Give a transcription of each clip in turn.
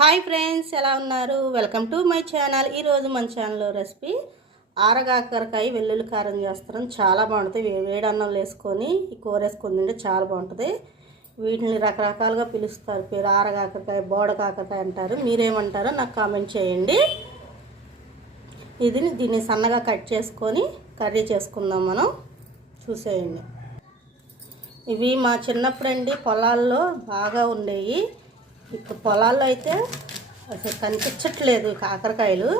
Hi friends ఎలా ఉన్నారు? Welcome to my channel ఈరోజు మన ఛానల్లో రెసిపీ ఆరగాకరకాయ వెల్లుల్లి కారం చేస్తాం చాలా బాగుంటుంది. వే- వేడి వేసుకొని ఈ కూర వేసుకొని తింటే చాలా బాగుంటుంది. వీటిని రకరకాలుగా పిలుస్తారు. పేరు ఆరగాకరకాయ బోడకాకరకాయ అంటారు. మీరేమంటారో నాకు కామెంట్ చేయండి. ఇది దీన్ని సన్నగా కట్ చేసుకొని కర్రీ చేసుకుందాం మనం. చూసేయండి. ఇవి మా చిన్నప్పుడండి పొలాల్లో బాగా ఉండేవి ఇప్పుడు పొలాల్లో అయితే అసలు కనిపించట్లేదు కాకరకాయలు.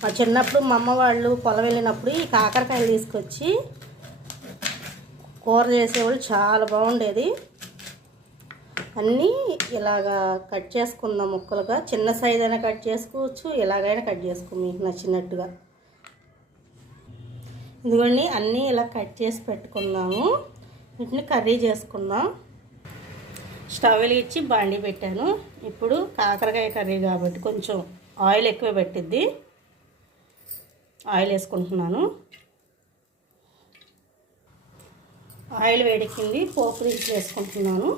మా చిన్నప్పుడు మా అమ్మ వాళ్ళు పొలం వెళ్ళినప్పుడు ఈ కాకరకాయలు తీసుకొచ్చి కూర చేసేవాళ్ళు చాలా బాగుండేది. అన్నీ ఇలాగా కట్ చేసుకుందాం ముక్కలుగా చిన్న సైజ్ అయినా కట్ చేసుకోవచ్చు ఎలాగైనా కట్ చేసుకో మీకు నచ్చినట్టుగా. ఇదిగోండి అన్నీ ఇలా కట్ చేసి పెట్టుకుందాము వీటిని కర్రీ చేసుకుందాం. స్టవ్ వెలిగించి బాండి పెట్టాను. ఇప్పుడు కాకరకాయ కర్రీ కాబట్టి కొంచెం ఆయిల్ ఎక్కువ పెట్టిద్ది. ఆయిల్ వేసుకుంటున్నాను. ఆయిల్ వేడెక్కింది పోపు దించి వేసుకుంటున్నాను.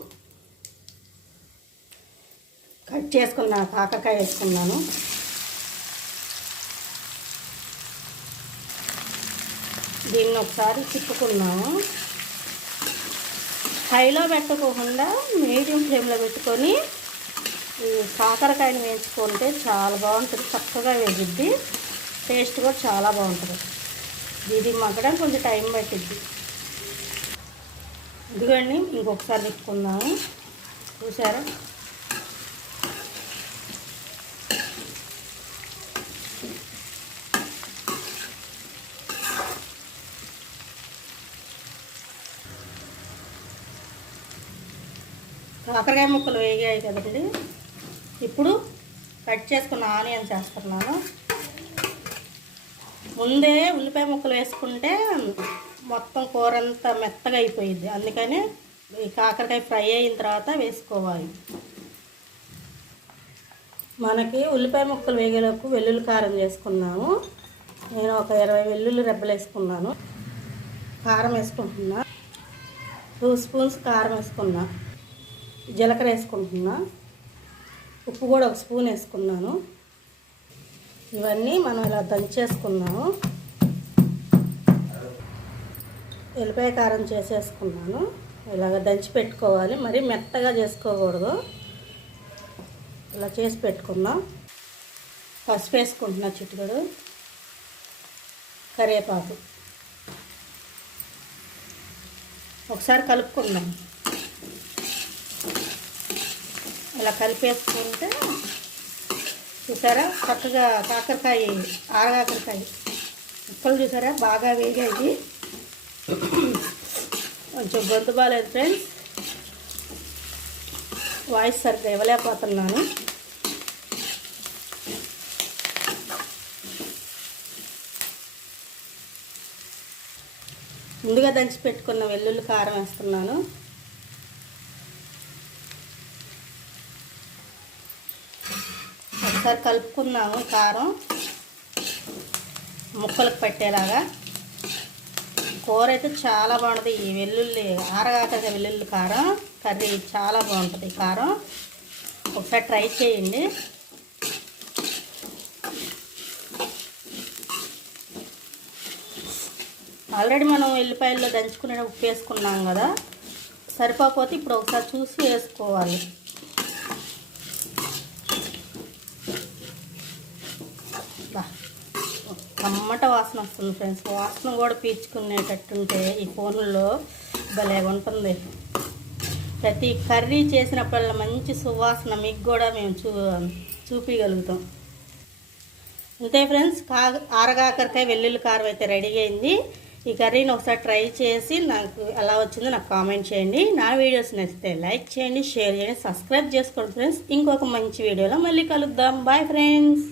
కట్ చేసుకున్న కాకరకాయ వేసుకున్నాను. దీన్ని ఒకసారి తిప్పుకున్నాము హైలో పెట్టకోకుండా మీడియం ఫ్లేమ్లో పెట్టుకొని ఈ కాకరకాయని వేయించుకుంటే చాలా బాగుంటుంది చక్కగా వేగిద్ది. టేస్ట్ కూడా చాలా బాగుంటుంది. ఇది మగ్గడానికి కొంచెం టైం పట్టిద్ది. ఇదిగోండి ఇంకొకసారి తిప్పుకుందాము. చూసారా? కాకరకాయ ముక్కలు వేగాయి కదండి. ఇప్పుడు కట్ చేసుకున్న ఆనియన్స్ వేస్తున్నాను ముందే ఉల్లిపాయ ముక్కలు వేసుకుంటే మొత్తం కూర అంతా మెత్తగా అయిపోయింది. అందుకని ఈ కాకరకాయ ఫ్రై అయిన తర్వాత వేసుకోవాలి. మనకి ఉల్లిపాయ ముక్కలు వేగేలోపు వెల్లుల్లి కారం చేసుకున్నాము నేను ఒక ఇరవై వెల్లుల్లి రెబ్బలు వేసుకున్నాను. కారం వేసుకుంటున్నా. టూ స్పూన్స్ కారం వేసుకున్నా. జీలకర్ర వేసుకుంటున్నా. ఉప్పు కూడా ఒక స్పూన్ వేసుకున్నాను. ఇవన్నీ మనం ఇలా దంచేసుకున్నాము. ఎల్లిపాయ కారం చేసేసుకున్నాను. ఇలాగ దంచి పెట్టుకోవాలి. మరి మెత్తగా చేసుకోకూడదు. ఇలా చేసి పెట్టుకున్నాం పసుపు వేసుకుంటున్నా చిట్టుకడు కరివేపాకు. ఒకసారి కలుపుకుందాం. ఇలా కలిపేసుకుంటే చూసారా? చక్కగా కాకరకాయ ఆరకాకరకాయ ముక్కలు చూసారా? బాగా వేగాయి. కొంచెం గొంతు బాగాలేదు ఫ్రెండ్స్. వాయిస్ సరిగ్గా ఇవ్వలేకపోతున్నాను. ముందుగా దంచి పెట్టుకున్న వెల్లుల్లి కారం వేస్తున్నాను. ఒకసారి కలుపుకుందాము కారం. ముక్కలకు పట్టేలాగా. కూర అయితే చాలా బాగుంటుంది. ఈ వెల్లుల్లి ఆరగాక వెల్లుల్లి కారం కర్రీ చాలా బాగుంటుంది కారం. ఒకసారి ట్రై చేయండి. ఆల్రెడీ మనం ఎల్లిపాయల్లో దంచుకునే ఉప్పు వేసుకున్నాం కదా. సరిపోకపోతే ఇప్పుడు ఒకసారి చూసి వేసుకోవాలి. కమ్మట వాసన వస్తుంది ఫ్రెండ్స్. వాసన కూడా పీల్చుకునేటట్టుంటే ఈ ఫోన్లో భలే ఉంటుంది. ప్రతి కర్రీ చేసినప్పుడల్లా మంచి సువాసన మీకు కూడా మేము చూ చూపించగలుగుతాం అంతే ఫ్రెండ్స్ కా ఆరగాకరికాయ వెల్లుల్లి కారం అయితే రెడీ అయింది. ఈ కర్రీని ఒకసారి ట్రై చేసి నాకు ఎలా వచ్చిందో నాకు కామెంట్ చేయండి. నా వీడియోస్ నచ్చితే లైక్ చేయండి షేర్ చేయండి సబ్స్క్రైబ్ చేసుకోండి ఫ్రెండ్స్. ఇంకొక మంచి వీడియోలో మళ్ళీ కలుద్దాం. Bye friends.